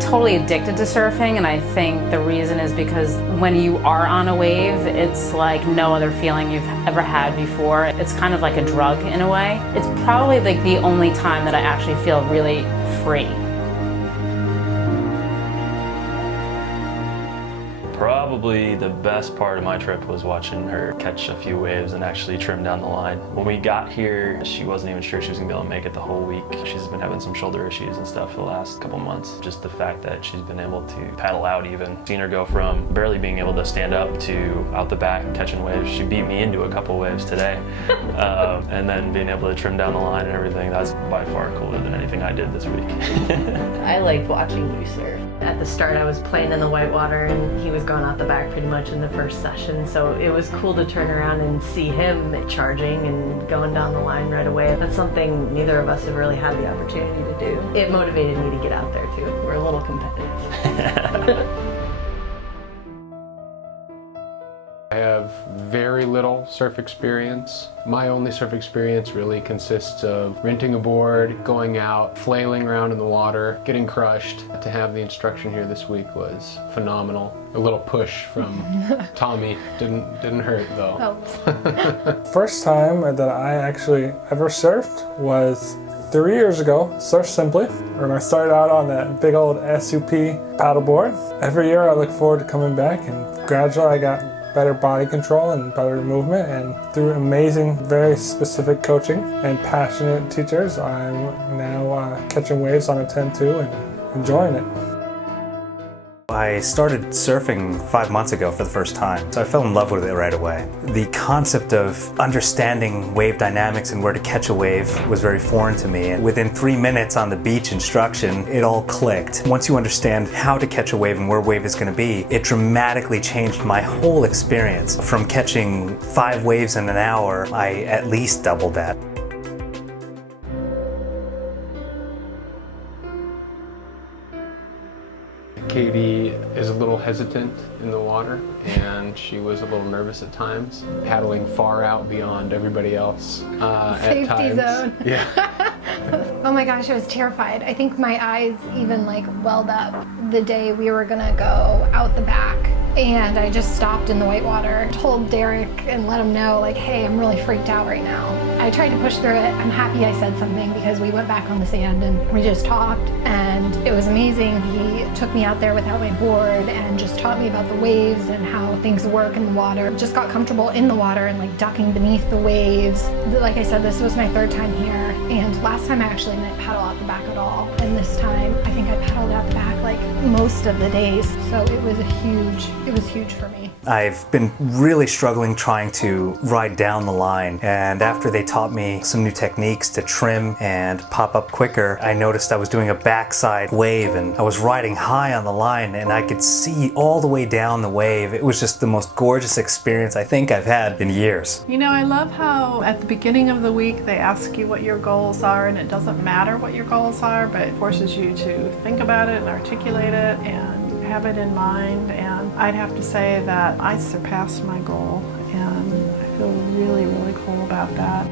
totally addicted to surfing, and I think the reason is because when you are on a wave, it's like no other feeling you've ever had before. It's kind of like a drug in a way. It's probably like the only time that I actually feel really free. Probably the best part of my trip was watching her catch a few waves and actually trim down the line. When we got here, she wasn't even sure she was gonna be able to make it the whole week. She's been having some shoulder issues and stuff for the last couple months. Just the fact that she's been able to paddle out even. Seen her go from barely being able to stand up to out the back catching waves. She beat me into a couple waves today. And then being able to trim down the line and everything, that's by far cooler than anything I did this week. I liked watching you surf. At the start I was playing in the whitewater and he was going out the back pretty much in the first session, so it was cool to turn around and see him charging and going down the line right away. That's something neither of us have really had the opportunity to do. It motivated me to get out there too. We're a little competitive. I have very little surf experience. My only surf experience really consists of renting a board, going out, flailing around in the water, getting crushed. To have the instruction here this week was phenomenal. A little push from Tommy didn't hurt though. First time that I actually ever surfed was 3 years ago, Surf Simply, when I started out on that big old SUP paddleboard. Every year I look forward to coming back, and gradually I got better body control and better movement, and through amazing, very specific coaching and passionate teachers, I'm now catching waves on a 10-2 and enjoying it. I started surfing 5 months ago for the first time, so I fell in love with it right away. The concept of understanding wave dynamics and where to catch a wave was very foreign to me, and within 3 minutes on the beach instruction, it all clicked. Once you understand how to catch a wave and where a wave is going to be, it dramatically changed my whole experience. From catching 5 waves in an hour, I at least doubled that. Katie is a little hesitant in the water, and she was a little nervous at times, paddling far out beyond everybody else at times. Safety zone. Yeah. Oh my gosh, I was terrified. I think my eyes even like welled up the day we were gonna go out the back. And I just stopped in the whitewater, told Derek and let him know, like, hey, I'm really freaked out right now. I tried to push through it. I'm happy I said something because we went back on the sand and we just talked, and it was amazing. He took me out there without my board and just taught me about the waves and how things work in the water. Just got comfortable in the water and like ducking beneath the waves. Like I said, this was my 3rd time here, and last time I actually didn't paddle out the back at all. And this time I think I paddled out the back like most of the days. So it was huge for me. I've been really struggling trying to ride down the line, and after they taught me some new techniques to trim and pop up quicker, I noticed I was doing a backside wave and I was riding high on the line and I could see all the way down the wave. It was just the most gorgeous experience I think I've had in years. You know, I love how at the beginning of the week they ask you what your goals are, and it doesn't matter what your goals are, but it forces you to think about it and articulate it and have it in mind. And I'd have to say that I surpassed my goal, and I feel really, really cool about that.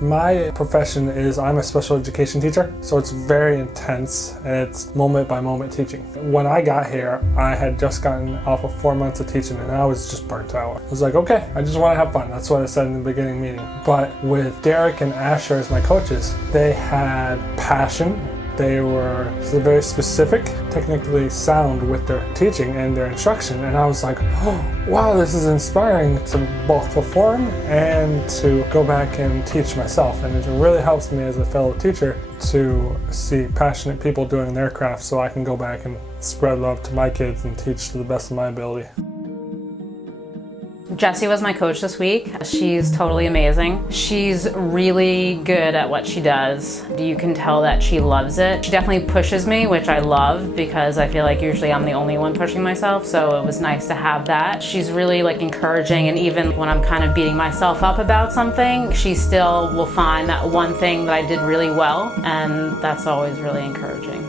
My profession is I'm a special education teacher, so it's very intense. It's moment by moment teaching. When I got here, I had just gotten off of 4 months of teaching and I was just burnt out. I was like, okay, I just want to have fun. That's what I said in the beginning meeting. But with Derek and Asher as my coaches, they had passion. They were very specific, technically sound with their teaching and their instruction, and I was like, oh, wow, this is inspiring to both perform and to go back and teach myself. And it really helps me as a fellow teacher to see passionate people doing their craft, so I can go back and spread love to my kids and teach to the best of my ability. Jessie was my coach this week. She's totally amazing. She's really good at what she does. You can tell that she loves it. She definitely pushes me, which I love because I feel like usually I'm the only one pushing myself, so it was nice to have that. She's really like encouraging, and even when I'm kind of beating myself up about something, she still will find that one thing that I did really well, and that's always really encouraging.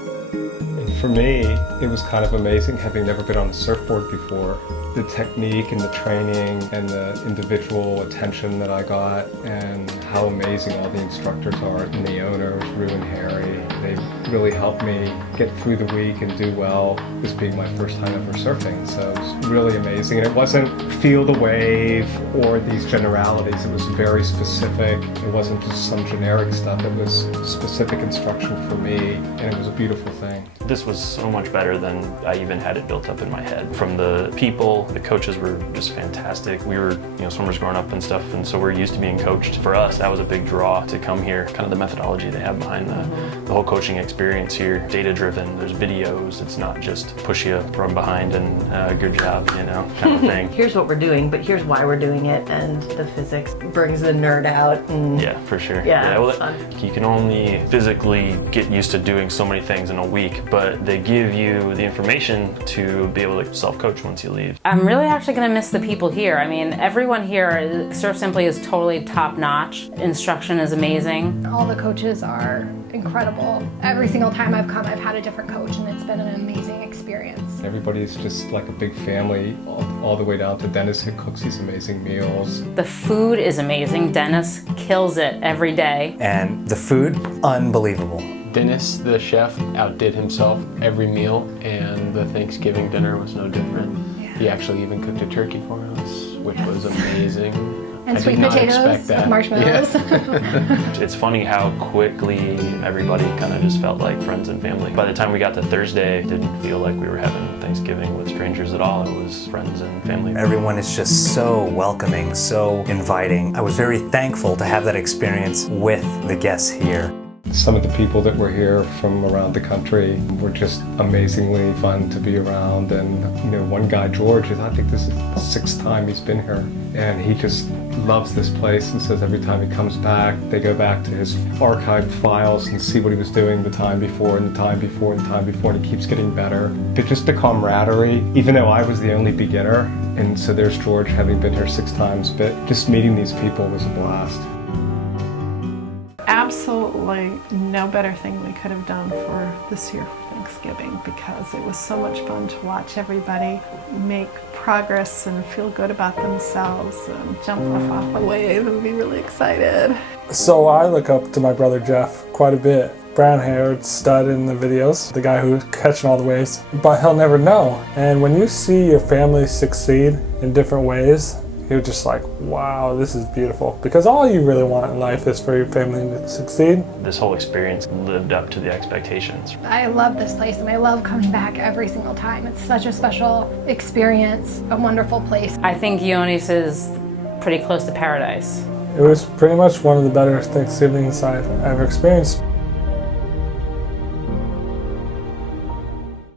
For me, it was kind of amazing, having never been on a surfboard before, the technique and the training and the individual attention that I got, and how amazing all the instructors are, and the owners, Rue and Harry. They really helped me get through the week and do well, this being my first time ever surfing. So it was really amazing. And it wasn't feel the wave or these generalities. It was very specific. It wasn't just some generic stuff. It was specific instruction for me, and it was a beautiful thing. This was so much better than I even had it built up in my head. From the people, the coaches were just fantastic. We were, swimmers growing up and stuff, and so we're used to being coached. For us, that was a big draw to come here. Kind of the methodology they have behind the whole coaching experience here. Data-driven, there's videos. It's not just push you from behind and good job, kind of thing. Here's what we're doing, but here's why we're doing it, and the physics brings the nerd out. And yeah, for sure. Yeah, well, it's fun. You can only physically get used to doing so many things in a week, but they give you the information to be able to self-coach once you leave. I'm really actually going to miss the people here. I mean, everyone here, Surf Simply is totally top-notch. Instruction is amazing. All the coaches are incredible. Every single time I've come, I've had a different coach, and it's been an amazing experience. Everybody's just like a big family, all the way down to Dennis, who cooks these amazing meals. The food is amazing. Dennis kills it every day. And the food, unbelievable. Dennis, the chef, outdid himself every meal, and the Thanksgiving dinner was no different. Yeah. He actually even cooked a turkey for us, which was amazing. And I sweet did not potatoes expect that. with marshmallows. Yeah. It's funny how quickly everybody kind of just felt like friends and family. By the time we got to Thursday, it didn't feel like we were having Thanksgiving with strangers at all. It was friends and family. Everyone is just so welcoming, so inviting. I was very thankful to have that experience with the guests here. Some of the people that were here from around the country were just amazingly fun to be around. And one guy, George, I think this is the 6th time he's been here, and he just loves this place and says every time he comes back, they go back to his archived files and see what he was doing the time before and the time before and the time before, and he keeps getting better. But just the camaraderie, even though I was the only beginner, and so there's George having been here 6 times, but just meeting these people was a blast. Absolutely no better thing we could have done for this year for Thanksgiving, because it was so much fun to watch everybody make progress and feel good about themselves and jump off a wave and be really excited. So I look up to my brother Jeff quite a bit. Brown-haired stud in the videos, the guy who's catching all the waves, but he'll never know. And when you see your family succeed in different ways, you're just like, wow, this is beautiful. Because all you really want in life is for your family to succeed. This whole experience lived up to the expectations. I love this place, and I love coming back every single time. It's such a special experience, a wonderful place. I think Ionis is pretty close to paradise. It was pretty much one of the better Thanksgivings I've ever experienced.